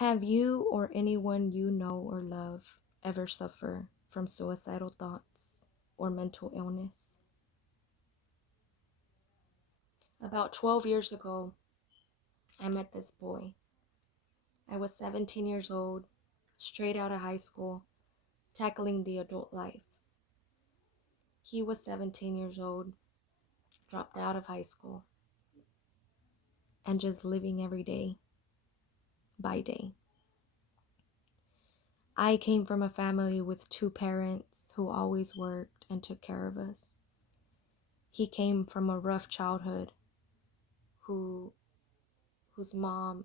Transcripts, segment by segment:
Have you or anyone you know or love ever suffer from suicidal thoughts or mental illness? About 12 years ago, I met this boy. I was 17 years old, straight out of high school, tackling the adult life. He was 17 years old, dropped out of high school, and just living every day by day. I came from a family with two parents who always worked and took care of us. He came from a rough childhood who his mom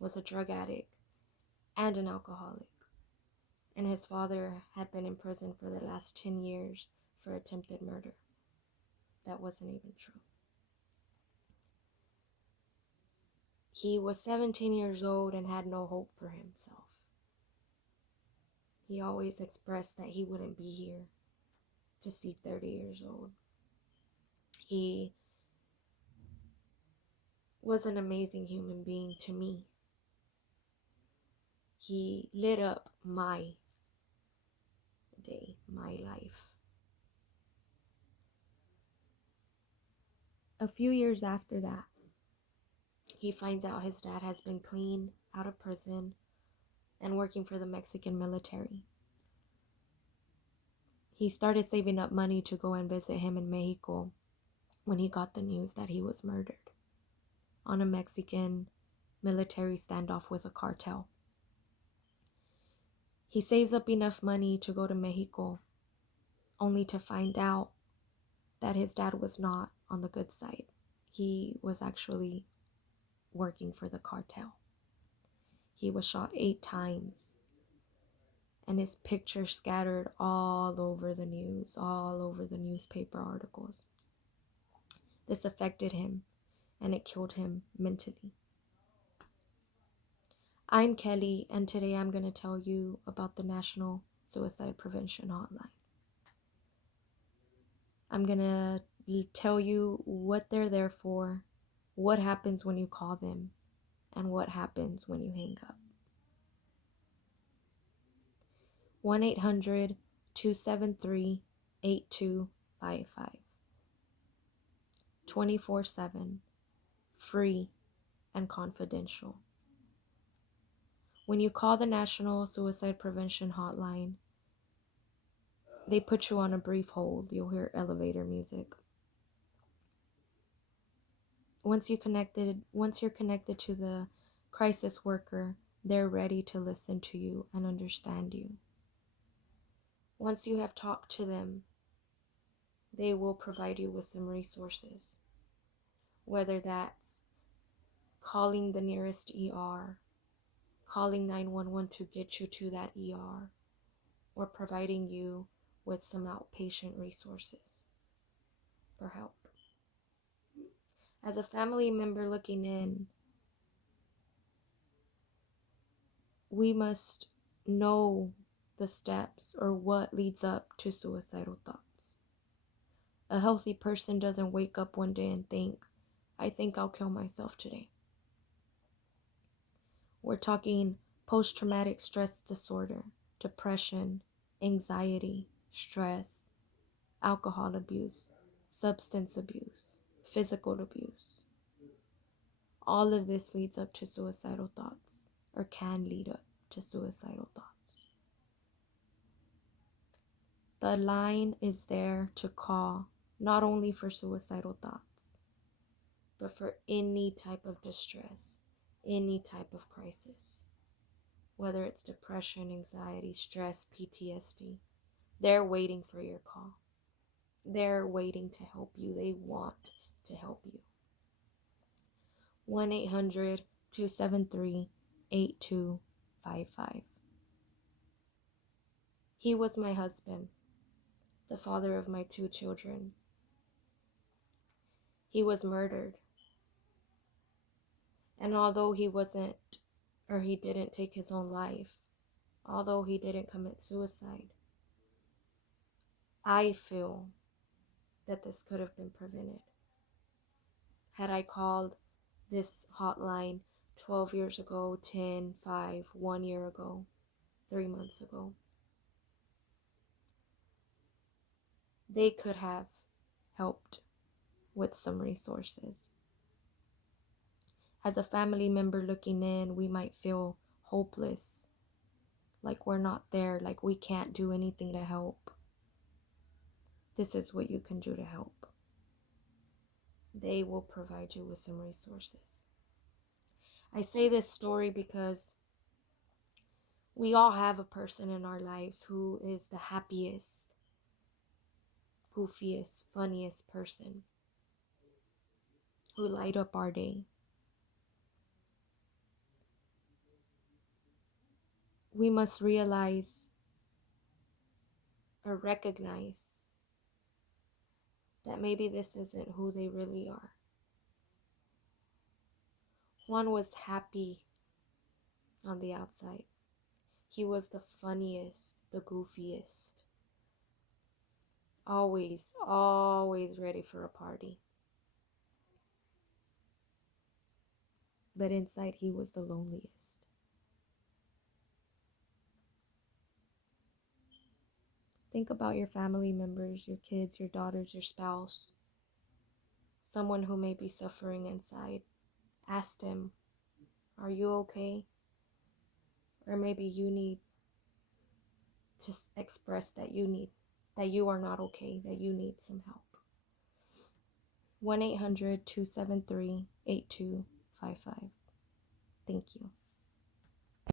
was a drug addict and an alcoholic, and his father had been in prison for the last 10 years for attempted murder. That wasn't even true. He was 17 years old and had no hope for himself. He always expressed that he wouldn't be here to see 30 years old. He was an amazing human being to me. He lit up my day, my life. A few years after that, he finds out his dad has been clean out of prison and working for the Mexican military. He started saving up money to go and visit him in Mexico when he got the news that he was murdered on a Mexican military standoff with a cartel. He saves up enough money to go to Mexico, only to find out that his dad was not on the good side. He was actually working for the cartel. He was shot 8 times, and his picture scattered all over the news, all over the newspaper articles. This affected him, and it killed him mentally. I'm Kelly, and today I'm going to tell you about the National Suicide Prevention Hotline. I'm going to tell you what they're there for, what happens when you call them, and what happens when you hang up. 1-800-273-8255. 24/7, free and confidential. When you call the National Suicide Prevention Hotline, they put you on a brief hold. You'll hear elevator music. Once you're connected to the crisis worker, they're ready to listen to you and understand you. Once you have talked to them, they will provide you with some resources, whether that's calling the nearest ER, calling 911 to get you to that ER, or providing you with some outpatient resources for help. As a family member looking in, we must know the steps or what leads up to suicidal thoughts. A healthy person doesn't wake up one day and think, I think I'll kill myself today. We're talking post-traumatic stress disorder, depression, anxiety, stress, alcohol abuse, substance abuse, physical abuse. All of this leads up to suicidal thoughts, or can lead up to suicidal thoughts. The line is there to call, not only for suicidal thoughts, but for any type of distress, any type of crisis, whether it's depression, anxiety, stress, PTSD. They're waiting for your call. They're waiting to help you. They want to help you. 1-800-273-8255. He was my husband, the father of my 2 children. He was murdered. And although he didn't take his own life, although he didn't commit suicide, I feel that this could have been prevented had I called this hotline 12 years ago, 10, 5, 1 year ago, 3 months ago. They could have helped with some resources. As a family member looking in, we might feel hopeless, like we're not there, like we can't do anything to help. This is what you can do to help. They will provide you with some resources. I say this story because we all have a person in our lives who is the happiest, goofiest, funniest person, who light up our day. We must realize or recognize that maybe this isn't who they really are. Juan was happy on the outside. He was the funniest, the goofiest. Always, always ready for a party. But inside, he was the loneliest. Think about your family members, your kids, your daughters, your spouse, someone who may be suffering inside. Ask them, are you okay? Or maybe you need to express that you are not okay, that you need some help. 1-800-273-8255. Thank you.